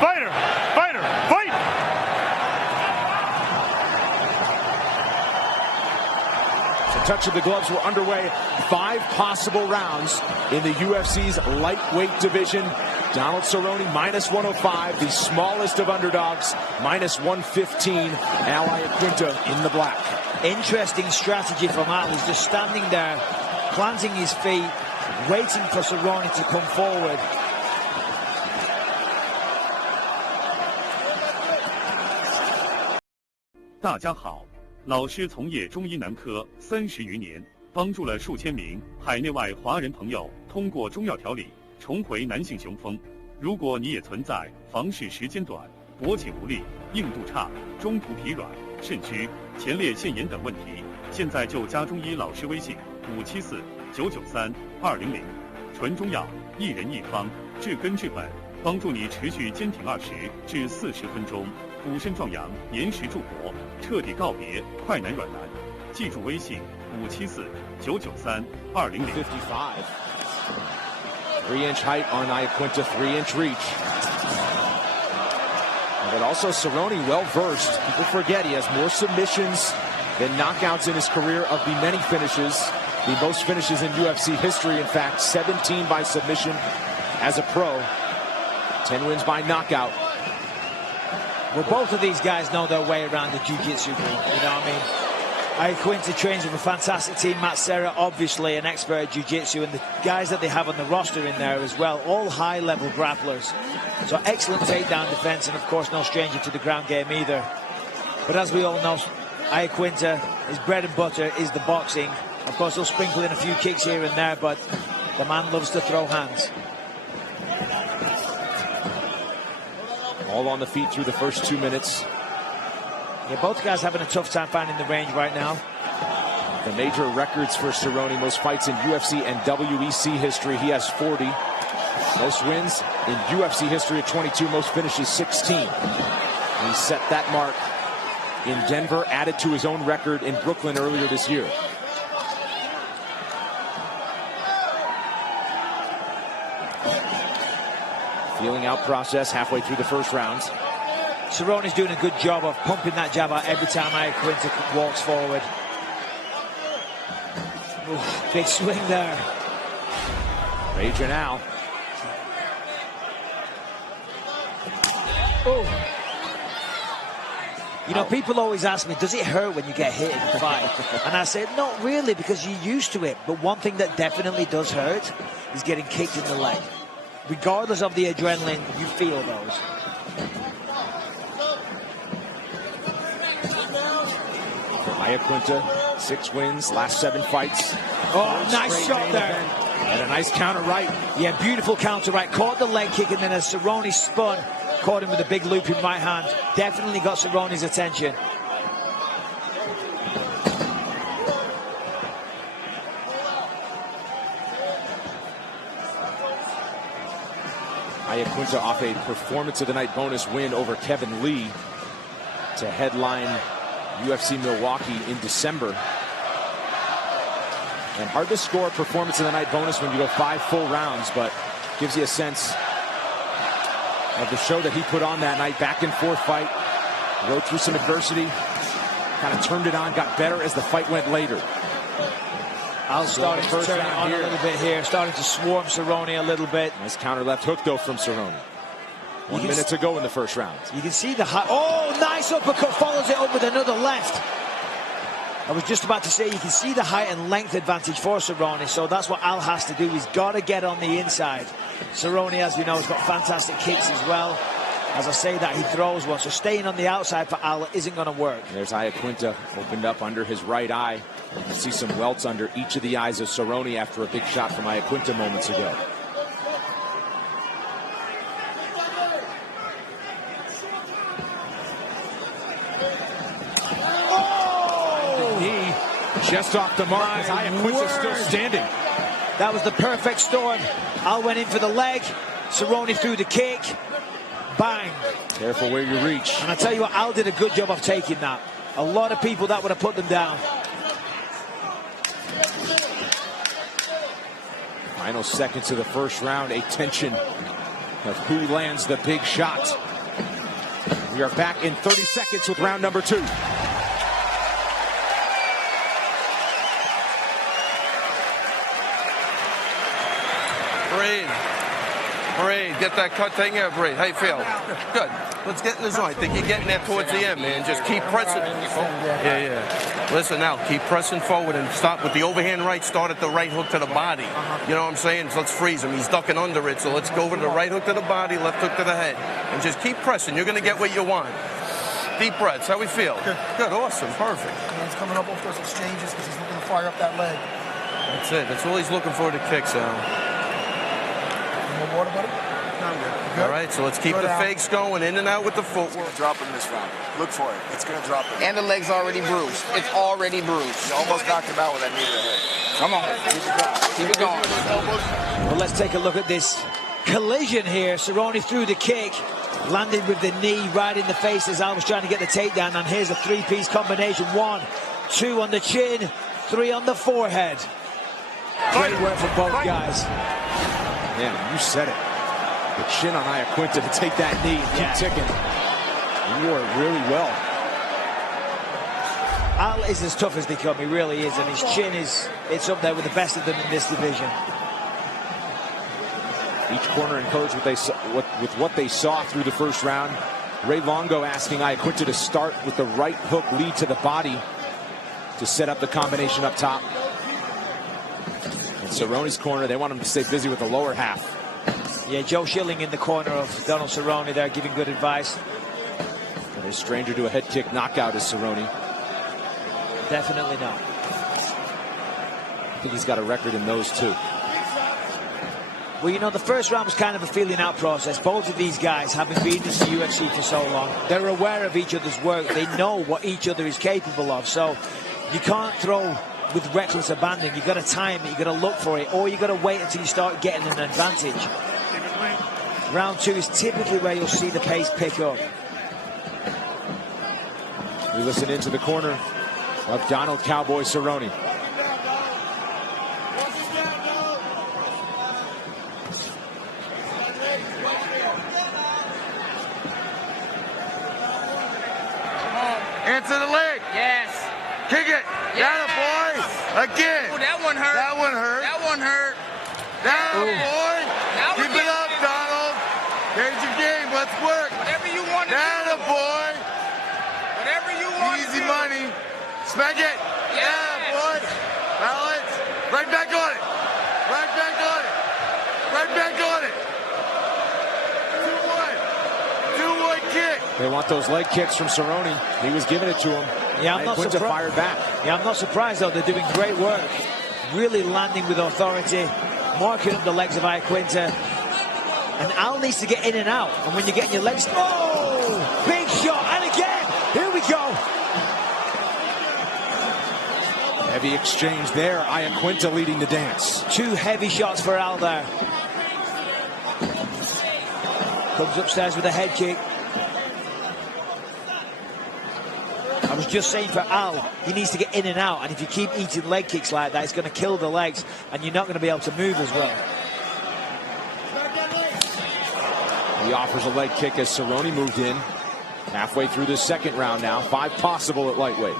Fighter! Fighter! Fight! The touch of the gloves were underway. 5 possible rounds in the UFC's lightweight division. Donald Cerrone minus 105, the smallest of underdogs, minus 115. Al Iaquinta in the black. Interesting strategy from Al. He's just standing there, planting his feet, waiting for Cerrone to come forward.大家好，老师从业中医男科30余年，帮助了数千名海内外华人朋友通过中药调理重回男性雄风。如果你也存在房事时间短、勃起无力、硬度差、中途疲软、肾虚、前列腺炎等问题，现在就加中医老师微信574-993-200，纯中药，一人一方，治根治本，帮助你持续坚挺20至40分钟，补肾壮阳，延时助勃，彻底告别快男软男。记住微信574-993-200。3-inch height on Iaquinta, 3-inch reach. But also Cerrone well-versed. People forget he has more submissions than knockouts in his career of the many finishes. The most finishes in UFC history, in fact, 17 by submission as a pro. 10 wins by knockout. Well, both of these guys know their way around the jiu-jitsu ring, you know what I mean? Iaquinta trains with a fantastic team. Matt Serra, obviously an expert at jiu-jitsu, and the guys that they have on the roster in there as well, all high-level grapplers. So excellent takedown defense, and of course no stranger to the ground game either. But as we all know, Iaquinta, his bread and butter is the boxing. Of course, he'll sprinkle in a few kicks here and there, but the man loves to throw hands. All on the feet through the first 2 minutes. Yeah, both guys having a tough time finding the range right now. The major records for Cerrone, most fights in UFC and WEC history, he has 40. Most wins in UFC history at 22, most finishes 16. And he set that mark in Denver, added to his own record in Brooklyn earlier this year. Feeling out process halfway through the first rounds. Cerrone's doing a good job of pumping that jab out every time Iaquinta walks forward. Ooh, big swing there. Raging now. Oh. You know, people always ask me, does it hurt when you get hit in a fight? And I said, not really, because you're used to it. But one thing that definitely does hurt is getting kicked in the leg. Regardless of the adrenaline, you feel those. Iaquinta, 6 wins, last 7 fights. Oh, nice shot there. And a nice counter right. Yeah, beautiful counter right. Caught the leg kick, and then as Cerrone spun, caught him with a big looping right hand. Definitely got Cerrone's attention. Iaquinta off a performance of the night bonus win over Kevin Lee to headline UFC Milwaukee in December. And hard to score a performance of the night bonus when you go 5 full rounds, but gives you a sense of the show that he put on that night. Back and forth fight, rode through some adversity, kind of turned it on, got better as the fight went later. Al starting to turn it on a little bit here, starting to swarm Cerrone a little bit. Nice counter left hook though from Cerrone. 1 minute to go in the first round. You can see the high. Oh, nice uppercut, follows it up with another left. I was just about to say, you can see the height and length advantage for Cerrone, so that's what Al has to do. He's got to get on the inside. Cerrone, as we know, has got fantastic kicks as well. As I say that, he throws one, so staying on the outside for Al isn't going to work. There's Iaquinta opened up under his right eye. You can see some welts under each of the eyes of Cerrone after a big shot from Iaquinta moments ago. Just off the mark as Iaquinta's still standing. That was the perfect storm. Al went in for the leg. Cerrone threw the kick. Bang. Careful where you reach. And I tell you what, Al did a good job of taking that. A lot of people, that would have put them down. Final seconds of the first round, a tension of who lands the big shot. We are back in 30 seconds with round number 2. Breathe, get that cut thing here, breathe. How you feel? Good. Let's get in the zone. I think you're getting there towards the end, man. Just keep pressing. Yeah. Listen now, keep pressing forward and start with the overhand right. Start at the right hook to the body. You know what I'm saying? So let's freeze him. He's ducking under it. So let's go over to the right hook to the body, left hook to the head. And just keep pressing. You're going to get what you want. Deep breaths. How we feel? Good. Awesome. Perfect. He's coming up off those exchanges because he's looking to fire up that leg. That's it. That's all he's looking for, the kicks out. More water, buddy? No, I'm good. All right, so let's keep the fakes going, in and out with the footwork. Drop him this round. Look for it. It's going to drop him. And the leg's already bruised. It's already bruised. You almost knocked him out with that knee to the head. Come on. Keep it going. Well, let's take a look at this collision here. Cerrone threw the kick, landed with the knee right in the face as Al was trying to get the takedown. And here's a three-piece combination. 1, 2 on the chin, 3 on the forehead. Great work from both guys. Yeah, you said it. The chin on Iaquinta to take that knee and keep ticking. He wore it really well. Al is as tough as they come. He really is. And his chin it's up there with the best of them in this division. Each corner encouraged with what they saw through the first round. Ray Longo asking Iaquinta to start with the right hook lead to the body to set up the combination up top. In Cerrone's corner, they want him to stay busy with the lower half. Yeah, Joe Schilling in the corner of Donald Cerrone there giving good advice. And a stranger to a head kick knockout is Cerrone. Definitely not. I think he's got a record in those too. Well, you know, the first round was kind of a feeling out process. Both of these guys, having been in the UFC for so long, they're aware of each other's work. They know what each other is capable of. So you can't throw with reckless abandon. You've got to time it, you've got to look for it, or you've got to wait until you start getting an advantage. Round 2 is typically where you'll see the pace pick up. We listen into the corner of Donald Cowboy Cerrone. Answer the leg. Yes. Kick it. Down it, boy. Again. Oh, that one hurt. That one hurt. That one hurt. Down, boy. Now Keep it up, Donald. Here's your game. Let's work. Whatever you want to Down do. it, boy. Whatever you want to do. Easy money. Smack it. Yeah, boy. Balance. Right back on it. Right back on it. Right back on it. 2-1. 2-1 kick. They want those leg kicks from Cerrone. He was giving it to him. Yeah, I'm not surprised. Fired back. Yeah, I'm not surprised though. They're doing great work, really landing with authority, marking up the legs of Iaquinta. And Al needs to get in and out. And when you're getting your legs, oh, big shot, and again, here we go. Heavy exchange there. Iaquinta leading the dance. 2 heavy shots for Al there. Comes upstairs with a head kick. I was just saying for Al, he needs to get in and out. And if you keep eating leg kicks like that, it's going to kill the legs. And you're not going to be able to move as well. He offers a leg kick as Cerrone moved in. Halfway through the second round now. 5 possible at lightweight.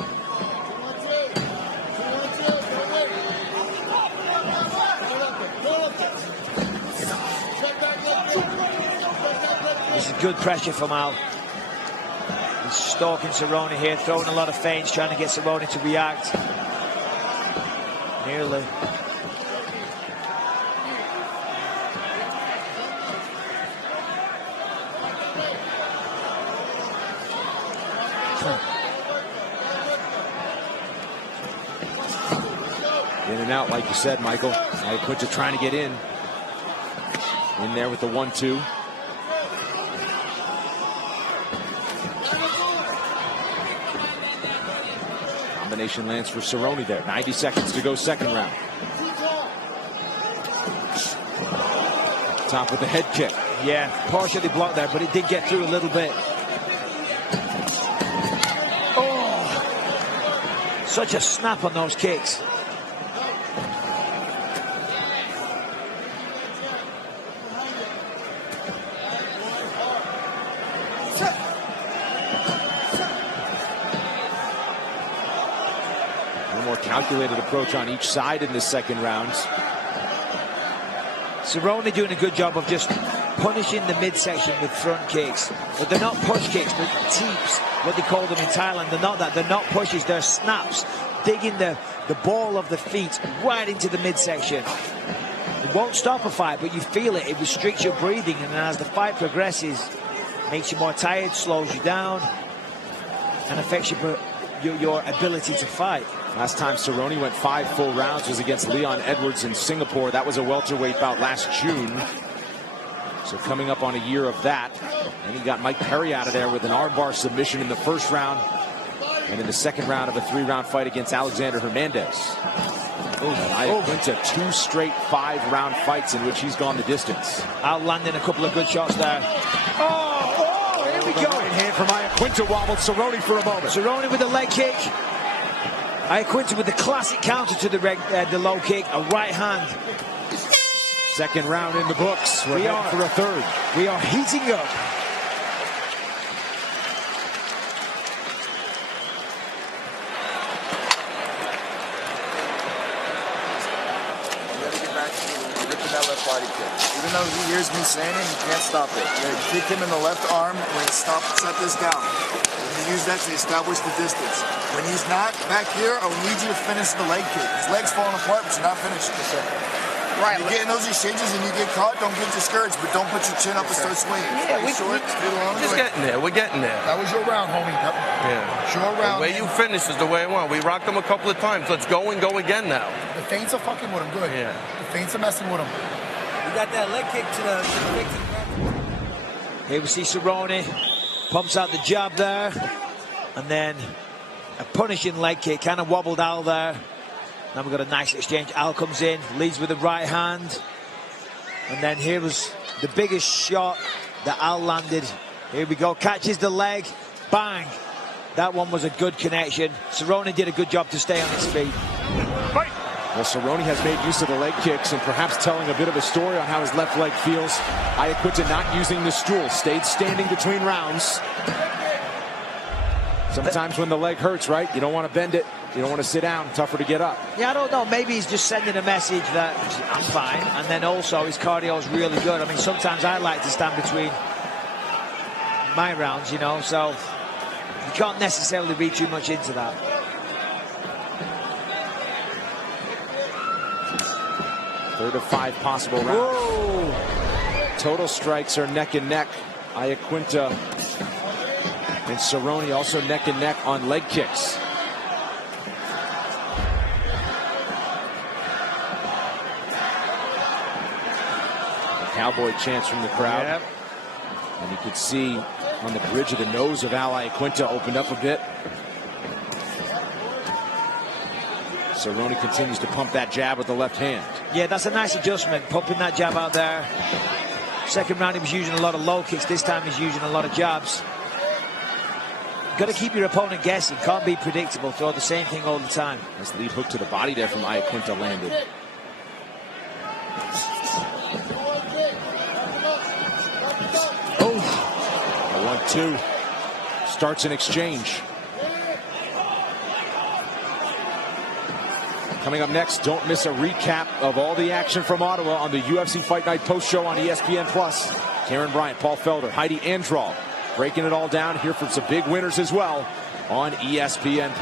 This is good pressure from Al. He's stalking Cerrone here, throwing a lot of feints, trying to get Cerrone to react. Nearly. In and out, like you said, Michael. Iaquinta trying to get in. In there with the 1-2. Combination lands for Cerrone there. 90 seconds to go, second round. Top with the head kick. Yeah, partially blocked there, but it did get through a little bit. Oh, such a snap on those kicks. calculated approach on each side in the second round. Cerrone doing a good job of just punishing the midsection with front kicks. But they're not push kicks, they're teeps, what they call them in Thailand. They're not that. They're not pushes, they're snaps. Digging the ball of the feet right into the midsection. It won't stop a fight, but you feel it. It restricts your breathing, and as the fight progresses, makes you more tired, slows you down, and affects your ability to fight. Last time Cerrone went 5 full rounds was against Leon Edwards in Singapore. That was a welterweight bout last June. So coming up on a year of that. And he got Mike Perry out of there with an armbar submission in the first round. And in the second round of a 3-round fight against Alexander Hernandez. Iaquinta, 2 straight 5-round fights in which he's gone the distance. Out landing a couple of good shots there. Oh, here we go. Right hand from Iaquinta wobbled Cerrone for a moment. Cerrone with a leg kick. Iaquinta with the classic counter to the low kick, a right hand. Second round in the books. We're heading for a third. We are heating up. Even though he hears me saying it, he can't stop it. You kick him in the left arm when he set this down. You use that to establish the distance. When he's not back here, I need you to finish the leg kick. His leg's falling apart, but you're not finishing. Right. You get in those exchanges and you get caught, don't get discouraged, but don't put your chin up and start swinging. Yeah, we're just getting there. We're getting there. That was your round, homie. Yeah. Your round. The way you finish is the way I want. We rocked him a couple of times. Let's go and go again now. The feints are fucking with him good. Yeah. The feints are messing with him. You got that leg kick to the ground. Here we see Cerrone. Pumps out the jab there. And then a punishing leg kick. Kind of wobbled Al there. Now we've got a nice exchange. Al comes in, leads with the right hand. And then here was the biggest shot that Al landed. Here we go, catches the leg, bang. That one was a good connection. Cerrone did a good job to stay on his feet. Fight! Well, Cerrone has made use of the leg kicks and perhaps telling a bit of a story on how his left leg feels. Iaquinta not using the stool, stayed standing between rounds. Sometimes when the leg hurts, right, you don't want to bend it. You don't want to sit down. Tougher to get up. Yeah, I don't know. Maybe he's just sending a message that I'm fine. And then also his cardio is really good. I mean, sometimes I like to stand between my rounds, you know. So you can't necessarily read too much into that. Third of 5 possible rounds. Whoa. Total strikes are neck and neck. Iaquinta and Cerrone also neck and neck on leg kicks. Cowboy chants from the crowd. Yep. And you could see on the bridge of the nose of Al Iaquinta opened up a bit. Cerrone continues to pump that jab with the left hand. Yeah, that's a nice adjustment, pumping that jab out there. Second round he was using a lot of low kicks. This time he's using a lot of jabs. Got to keep your opponent guessing. Can't be predictable. Throw the same thing all the time. Nice lead hook to the body there from Iaquinta landed. Oh, 1-2 starts an exchange. Coming up next, don't miss a recap of all the action from Ottawa on the UFC Fight Night post show on ESPN+. Karen Bryant, Paul Felder, Heidi Androl, breaking it all down here from some big winners as well on ESPN+.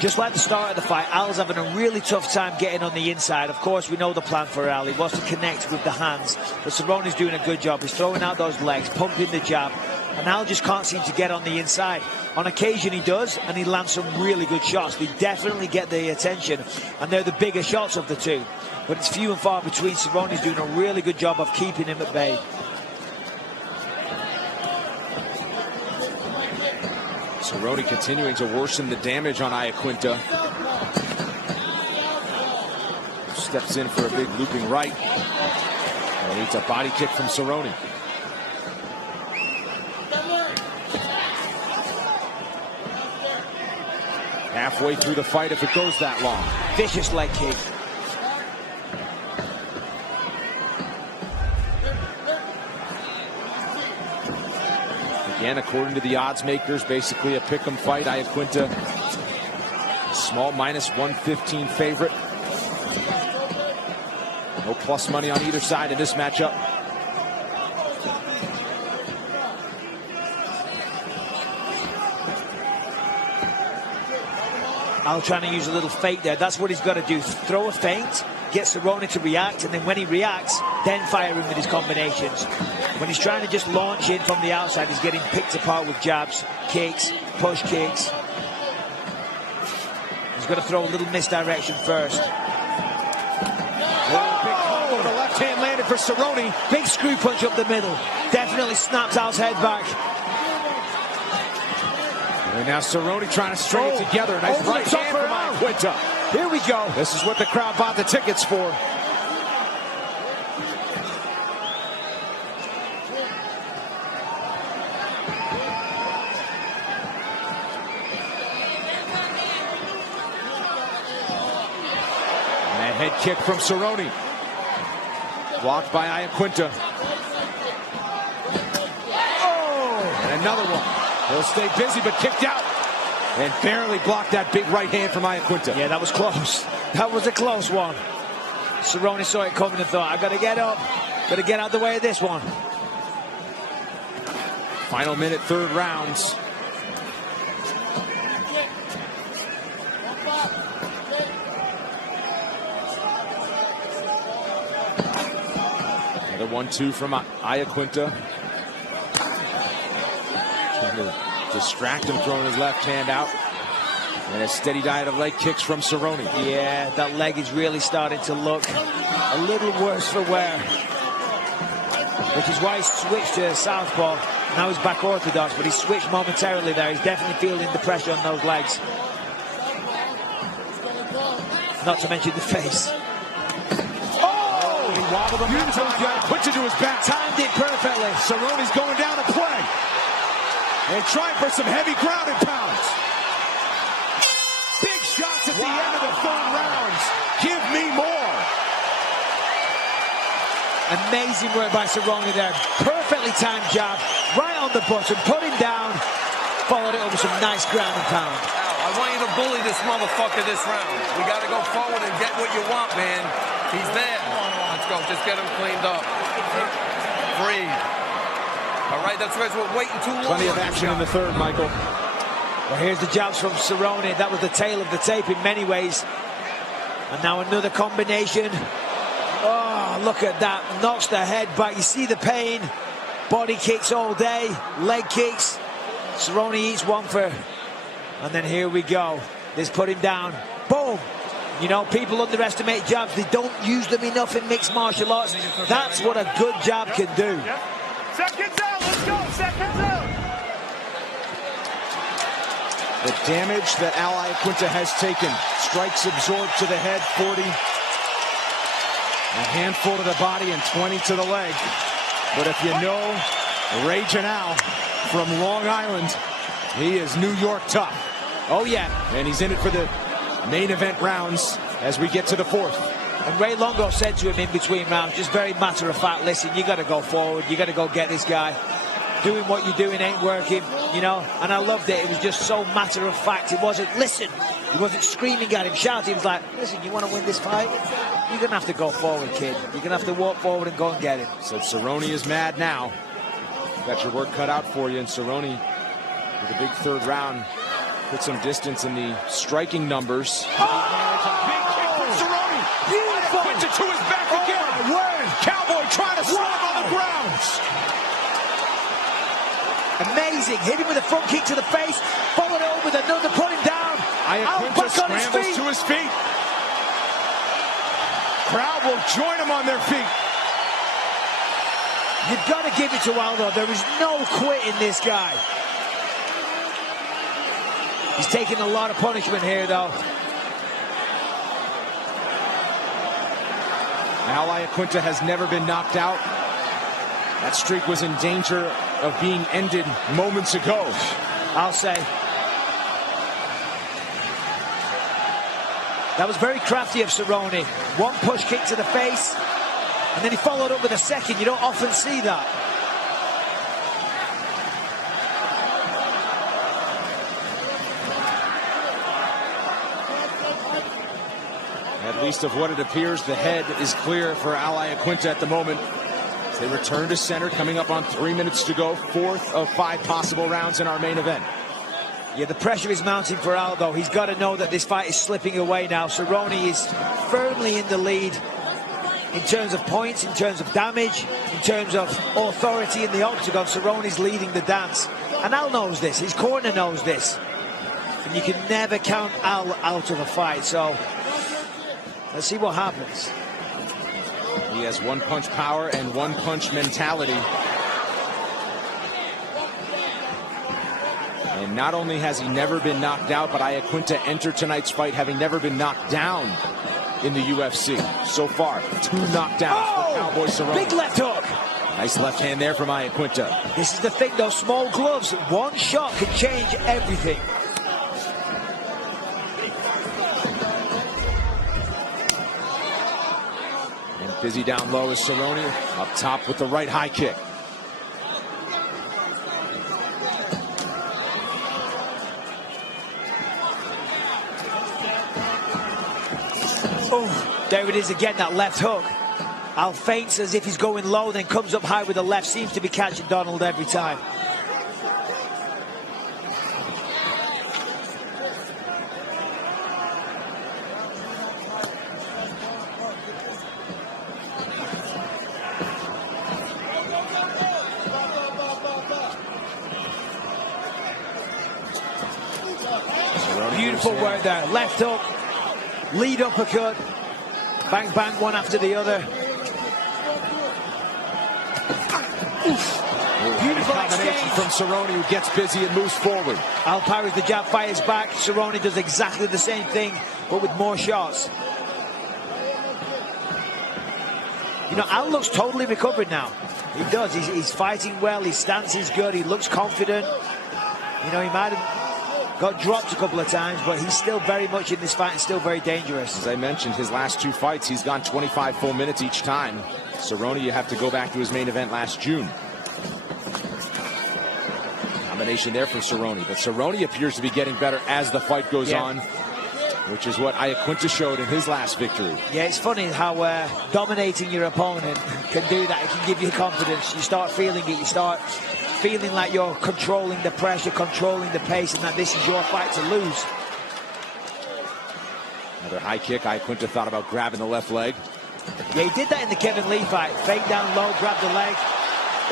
Just like the start of the fight, Al's having a really tough time getting on the inside. Of course, we know the plan for Al. He wants to connect with the hands. But Cerrone's doing a good job. He's throwing out those legs, pumping the jab. And Al just can't seem to get on the inside. On occasion he does, and he lands some really good shots. They definitely get the attention, and they're the bigger shots of the two. But it's few and far between. Cerrone's doing a really good job of keeping him at bay. Cerrone continuing to worsen the damage on Iaquinta. Steps in for a big looping right. And needs a body kick from Cerrone. Halfway through the fight if it goes that long. Vicious leg kick. Again, according to the odds makers, basically a pick'em fight. Iaquinta, small -115 favorite. No plus money on either side in this matchup. Al trying to use a little fake there. That's what he's got to do. Throw a feint, get Cerrone to react, and then when he reacts, then fire him with his combinations. When he's trying to just launch in from the outside, he's getting picked apart with jabs, kicks, push kicks. He's got to throw a little misdirection first. Oh, big combo. The left hand landed for Cerrone. Big screw punch up the middle. Definitely snaps Al's head back. And now Cerrone trying to string it together. Nice right hand from Iaquinta. Here we go. This is what the crowd bought the tickets for. And a head kick from Cerrone. Blocked by Iaquinta. Oh! And another one. He'll stay busy, but kicked out. And barely blocked that big right hand from Iaquinta. Yeah, that was close. That was a close one. Cerrone saw it coming and thought, I got to get up. Got to get out the way of this one. Final minute, third rounds. Another 1-2 from Iaquinta. Trying to distract him, throwing his left hand out. And a steady diet of leg kicks from Cerrone. Yeah, that leg is really starting to look a little worse for wear. Which is why he switched to southpaw. Now he's back orthodox, but he switched momentarily there. He's definitely feeling the pressure on those legs. Not to mention the face. Oh! He wobbled him that time. Puts it to his back. Timed it perfectly. Cerrone's going down to play. And trying for some heavy ground and pounds. Big shots at the end of the third rounds. Give me more. Amazing work by Cerrone there. Perfectly timed jab. Right on the button. Put him down. Followed it up with some nice ground and pound. Al, I want you to bully this motherfucker this round. We got to go forward and get what you want, man. He's there. Let's go. Just get him cleaned up. Breathe. All right, that's because we're waiting too long. Plenty of action in the third, Michael. Well, here's the jabs from Cerrone. That was the tail of the tape in many ways. And now another combination. Oh, look at that. Knocks the head back. You see the pain. Body kicks all day. Leg kicks. Cerrone eats one for. And then here we go. This put him down. Boom. You know, people underestimate jabs. They don't use them enough in mixed martial arts. That's what a good jab can do. Seconds out, let's go, seconds out. The damage that Al Iaquinta has taken. Strikes absorbed to the head, 40. A handful to the body and 20 to the leg. But if you know Raging Al from Long Island, he is New York tough. Oh, yeah. And he's in it for the main event rounds as we get to the fourth. And Ray Longo said to him in between rounds, just very matter of fact, listen, you got to go forward. You got to go get this guy. Doing what you're doing ain't working, you know. And I loved it. It was just so matter of fact. It wasn't, listen. He wasn't screaming at him, shouting. He was like, listen, you want to win this fight? You're going to have to go forward, kid. You're going to have to walk forward and go and get him. Said Cerrone is mad now. Got your work cut out for you. And Cerrone, with a big third round, put some distance in the striking numbers. Beautiful. To his back again. Word. Cowboy trying to slam on the ground. Amazing. Hit him with a front kick to the face. Followed it up with another. Put him down. Iaquinta scrambles to his feet. Crowd will join him on their feet. You've got to give it to Aldo. There is no quitting this guy. He's taking a lot of punishment here, though. Al Iaquinta has never been knocked out. That streak was in danger of being ended moments ago. I'll say. That was very crafty of Cerrone. One push kick to the face, and then he followed up with a second. You don't often see that. At least of what it appears, the head is clear for Al Iaquinta at the moment. They return to center, coming up on 3 minutes to go. 4th of 5 possible rounds in our main event. Yeah, the pressure is mounting for Aldo. He's got to know that this fight is slipping away now. Cerrone is firmly in the lead in terms of points, in terms of damage, in terms of authority in the octagon. Cerrone is leading the dance. And Al knows this. His corner knows this. And you can never count Al out of a fight. So let's see what happens. He has one-punch power and one-punch mentality. And not only has he never been knocked out, but Iaquinta entered tonight's fight having never been knocked down in the UFC. So far, 2 knockdowns for Cowboy Cerrone. Big left hook. Nice left hand there from Iaquinta. This is the thing, those small gloves. One shot can change everything. And busy down low is Cerrone, up top with the right high kick. Oh, there it is again, that left hook. Al feints as if he's going low, then comes up high with the left. Seems to be catching Donald every time. Beautiful work there. Left hook, lead uppercut, bang bang, one after the other. Beautiful combination from Cerrone, who gets busy and moves forward. Al parries the jab, fires back. Cerrone does exactly the same thing, but with more shots. You know, Al looks totally recovered now. He does. He's fighting well. His stance is good. He looks confident. You know, he might have got dropped a couple of times, but he's still very much in this fight and still very dangerous. As I mentioned, his last 2 fights, he's gone 25 full minutes each time. Cerrone, you have to go back to his main event last June. Combination there for Cerrone, but Cerrone appears to be getting better as the fight goes on, which is what Iaquinta showed in his last victory. Yeah, it's funny how dominating your opponent can do that. It can give you confidence. You start feeling it. You start feeling like you're controlling the pressure, controlling the pace, and that this is your fight to lose. Another high kick. Iaquinta thought about grabbing the left leg. Yeah, he did that in the Kevin Lee fight. Fake down low, grab the leg.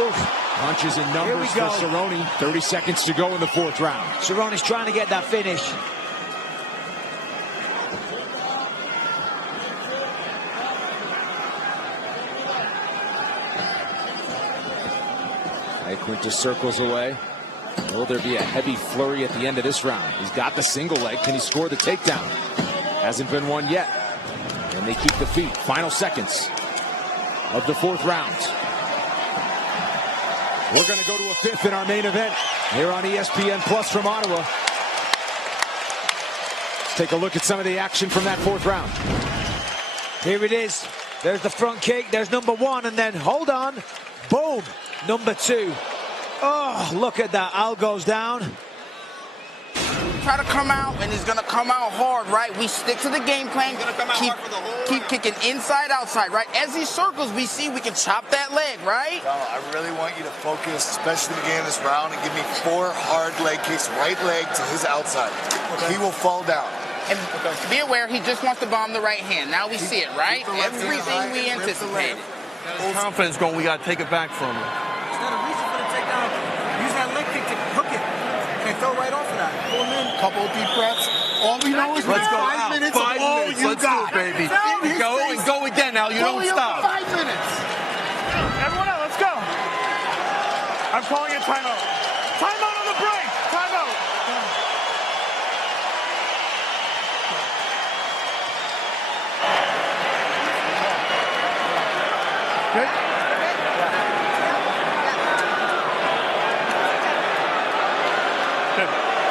Oof. Punches in numbers for Cerrone. 30 seconds to go in the 4th round. Cerrone's trying to get that finish. Iaquinta circles away. Will there be a heavy flurry at the end of this round? He's got the single leg. Can he score the takedown? Hasn't been won yet. And they keep the feet. Final seconds of the 4th round. We're going to go to a 5th in our main event here on ESPN Plus from Ottawa. Let's take a look at some of the action from that 4th round. Here it is. There's the front kick. There's number 1, and then hold on. Boom. Number 2. Oh, look at that. Al goes down. Try to come out, and he's going to come out hard, right? We stick to the game plan. Keep kicking inside, outside, right? As he circles, we see we can chop that leg, right? No, I really want you to focus, especially in the beginning of this round, and give me 4 hard leg kicks, right leg to his outside. Okay. He will fall down. And be aware, he just wants to bomb the right hand. Now we see it, right? Everything we anticipated. Confidence going, we got to take it back from him. He's got a reason for the takedown. Use that leg kick to hook it. And throw right off of that. Pull him in. Couple of deep breaths. All we know is let's go 5 minutes. 5 minutes. Let's do it, baby. Go and go again now. You don't stop. 5 minutes. Everyone else, let's go. I'm calling it timeout. Timeout on the break. Timeout. Good.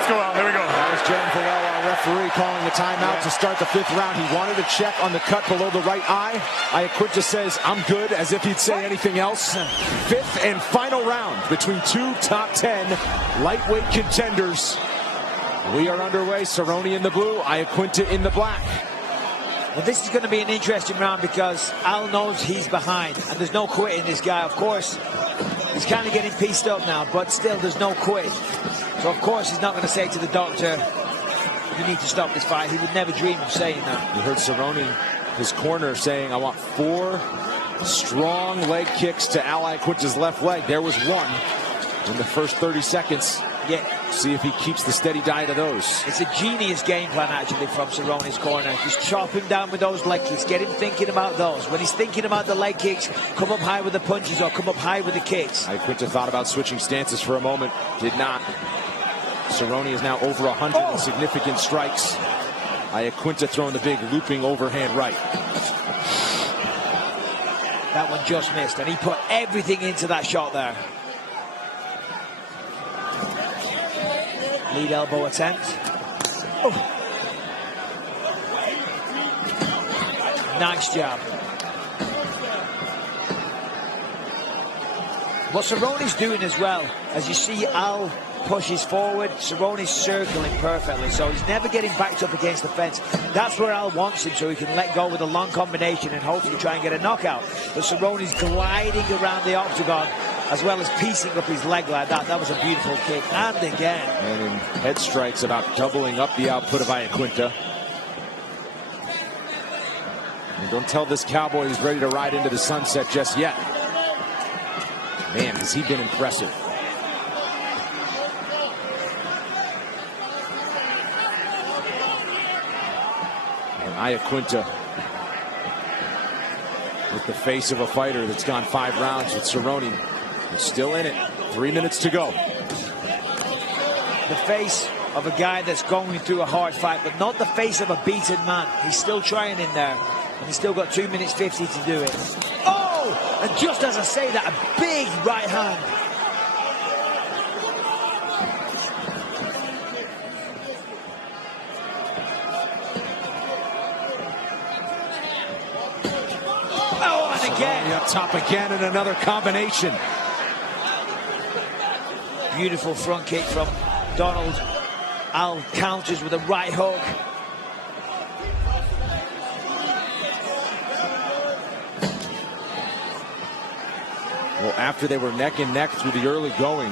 Let's go out. There we go. That was Jeremy Farrell, our referee, calling a timeout to start the 5th round. He wanted a check on the cut below the right eye. Iaquinta says, I'm good, as if he'd say anything else. 5th and final round between 2 top 10 lightweight contenders. We are underway. Cerrone in the blue, Iaquinta in the black. Well, this is going to be an interesting round because Al knows he's behind, and there's no quitting this guy. Of course, he's kind of getting pieced up now, but still, there's no quit. So, of course, he's not going to say to the doctor, you need to stop this fight. He would never dream of saying that. You heard Cerrone, his corner, saying, I want 4 strong leg kicks to Al Iaquinta's left leg. There was one in the first 30 seconds. Yeah. See if he keeps the steady diet of those. It's a genius game plan, actually, from Cerrone's corner. Just chop him down with those leg kicks. Get him thinking about those. When he's thinking about the leg kicks, come up high with the punches or come up high with the kicks. Iaquinta thought about switching stances for a moment. Did not. Cerrone is now over 100 significant strikes. Iaquinta throwing the big looping overhand right. That one just missed, and he put everything into that shot there. Lead elbow attempt. Oh. Nice jab. What Cerrone's doing as well, as you see Al pushes forward, Cerrone's circling perfectly, so he's never getting backed up against the fence. That's where Al wants him, so he can let go with a long combination and hopefully try and get a knockout. But Cerrone's gliding around the octagon, as well as piecing up his leg like that. That was a beautiful kick, and again. And in head strikes, about doubling up the output of Iaquinta. And don't tell this cowboy he's ready to ride into the sunset just yet. Man, has he been impressive. And Iaquinta with the face of a fighter that's gone 5 rounds with Cerrone. It's still in it. 3 minutes to go. The face of a guy that's going through a hard fight, but not the face of a beaten man. He's still trying in there, and he's still got 2 minutes 50 to do it. Oh! And just as I say that, a big right hand. Oh, and again. Up top again, and another combination. Beautiful front kick from Donald. Al counters with a right hook. Well, after they were neck and neck through the early going,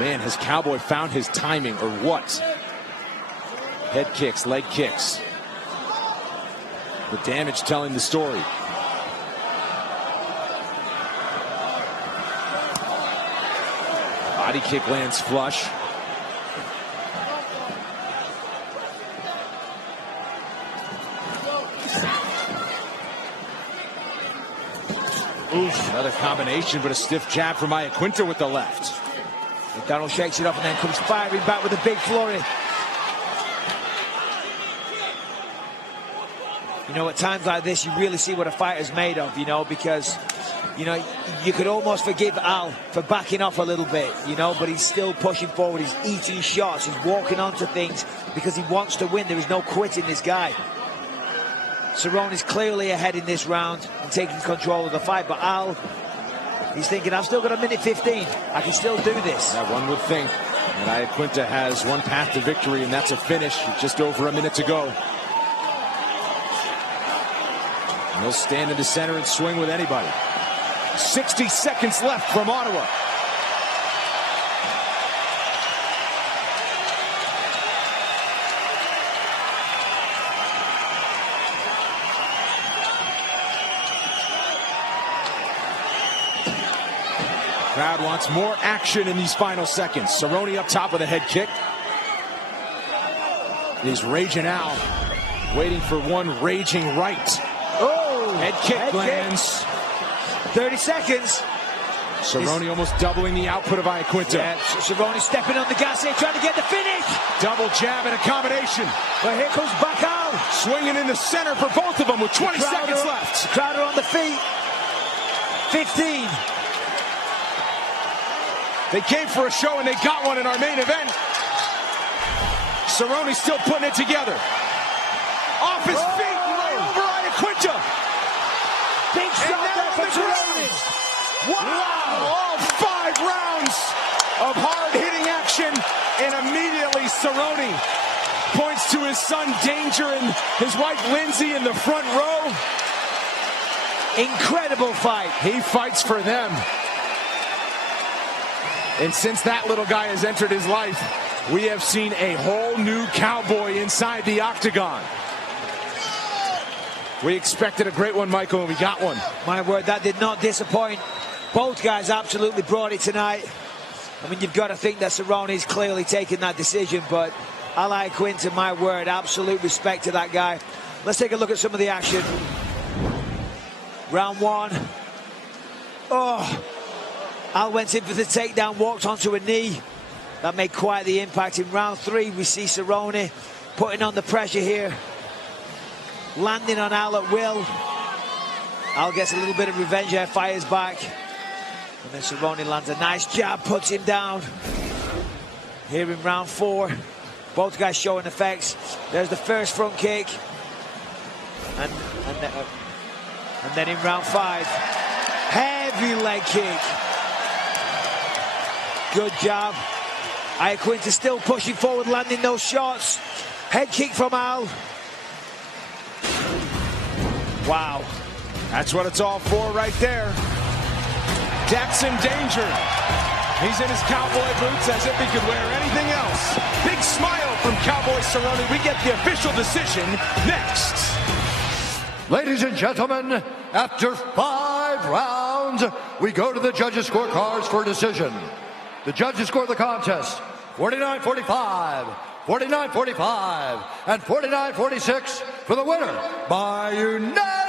man, has Cowboy found his timing or what? Head kicks, leg kicks. The damage telling the story. Body kick lands flush. Oof, another combination, but a stiff jab from Iaquinta with the left. Donald shakes it off and then comes firing back with a big flurry. You know, at times like this, you really see what a fighter's made of, you know, because, you know, you could almost forgive Al for backing off a little bit, you know, but he's still pushing forward. He's eating shots. He's walking onto things because he wants to win. There is no quitting this guy. Cerrone is clearly ahead in this round and taking control of the fight, but Al, he's thinking, I've still got a minute 15. I can still do this. Yeah, one would think that Iaquinta has one path to victory, and that's a finish. Just over a minute to go. And he'll stand in the center and swing with anybody. 60 seconds left from Ottawa. Crowd wants more action in these final seconds. Cerrone up top with a head kick. He's raging out, waiting for one raging right. Oh! Head kick lands. 30 seconds. Cerrone almost doubling the output of Iaquinta. Yeah, Cerrone stepping on the gas here, trying to get the finish. Double jab and a combination. But here comes back out. Swinging in the center for both of them with 20 seconds left. Crowder on the feet. 15. They came for a show and they got one in our main event. Cerrone still putting it together. Off his feet, right over Iaquinta. Big shot there from Cerrone. Wow! All 5 rounds of hard-hitting action, and immediately Cerrone points to his son Danger and his wife Lindsay in the front row. Incredible fight. He fights for them. And since that little guy has entered his life, we have seen a whole new cowboy inside the octagon. We expected a great one, Michael, and we got one. My word, that did not disappoint. Both guys absolutely brought it tonight. I mean, you've got to think that Cerrone's clearly taken that decision, but Al Iaquinta, my word, absolute respect to that guy. Let's take a look at some of the action. Round one. Oh, Al went in for the takedown, walked onto a knee. That made quite the impact. In round three, we see Cerrone putting on the pressure here. Landing on Al at will. Al gets a little bit of revenge there, fires back. And then Cerrone lands a nice jab, puts him down. Here in round four, both guys showing effects. There's the first front kick. And then in round five, heavy leg kick. Good job. Iaquinta still pushing forward, landing those shots. Head kick from Al. Wow. That's what it's all for right there. Dex in danger. He's in his cowboy boots as if he could wear anything else. Big smile from Cowboy Cerrone. We get the official decision next. Ladies and gentlemen, after 5 rounds, we go to the judges' scorecards for a decision. The judges score the contest 49-45, 49-45, and 49-46 for the winner by unanimous